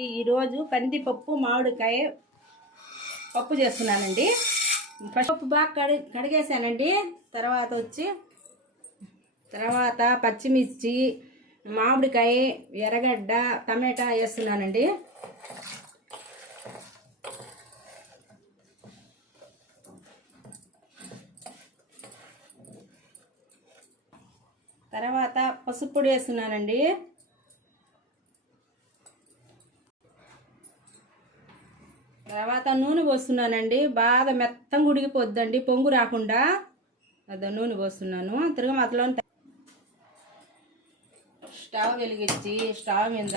ఈరోజు కందిపప్పు మామిడికాయ పప్పు చేస్తున్నానండి. ఫస్ట్ పప్పు బాగా కడిగేసానండి. తర్వాత పచ్చిమిర్చి, మామిడికాయ, ఎర్రగడ్డ, టమాటా వేస్తున్నానండి. తర్వాత పసుపు పొడి వేస్తున్నానండి. తర్వాత నూనె పోస్తున్నానండి. బాగా మెత్తంగా ఉడికిపోద్దండి, పొంగు రాకుండా. అదే నూనె పోస్తున్నాను. తిరగ మతలో స్టవ్ వెలిగించి స్టవ్ మీద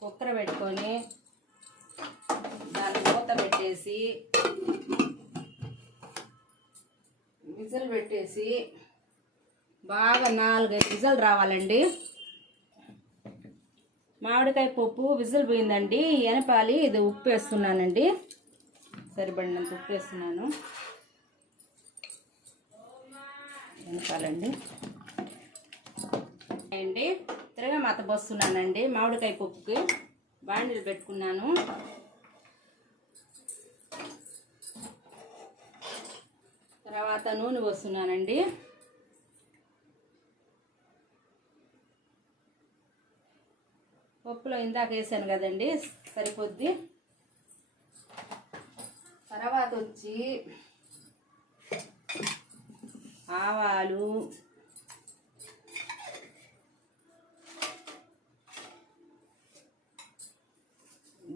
కుక్కర్ పెట్టుకొని దాన్ని మూత పెట్టేసి విజిల్ పెట్టేసి బాగా 4-5 విజిల్ రావాలండి. మామిడికాయ పప్పు విజిల్ పోయిందండి. ఎనపాలి. ఇది ఉప్పు వేస్తున్నానండి. సరిపడినంత ఉప్పు వేస్తున్నాను. ఎనపాలండి అండి. తిరగా మత పోస్తున్నానండి. మామిడికాయ పప్పుకి బాండీలు పెట్టుకున్నాను. తర్వాత నూనె పోస్తున్నానండి. పప్పులో ఇందాక వేసాను కదండి, సరిపోద్ది. తర్వాత వచ్చి ఆవాలు,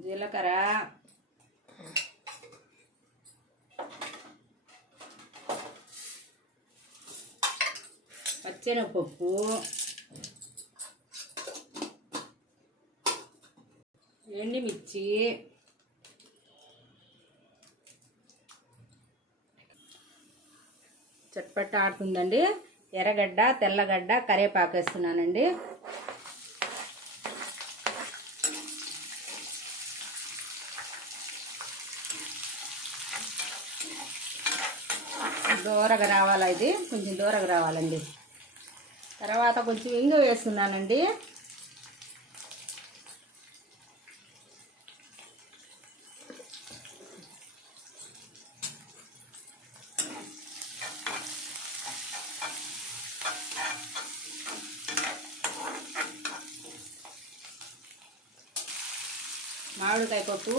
జీలకర్ర, పచ్చెనగపప్పు, ఎండుమిర్చి, చట్పట్ట ఆడుతుందండి. ఎర్రగడ్డ, తెల్లగడ్డ, కరివేపాకు వేస్తున్నానండి. దూరగా రావాలి. ఇది కొంచెం దూరగా రావాలండి. తర్వాత కొంచెం ఇంగు వేస్తున్నానండి. మామిడికాయ పప్పు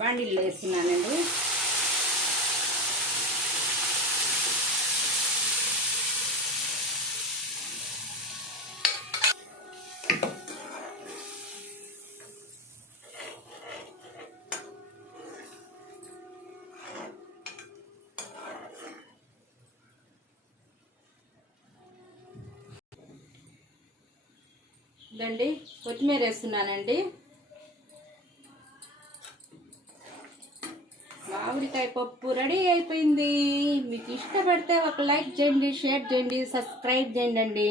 బాండీల్లో వేస్తున్నానండి. ఇదండి కొత్తిమీర వేస్తున్నానండి. మామిడికాయ పప్పు రెడీ అయిపోయింది. మీకు ఇష్టపడితే ఒక లైక్ చేయండి, షేర్ చేయండి, సబ్స్క్రైబ్ చేయండి.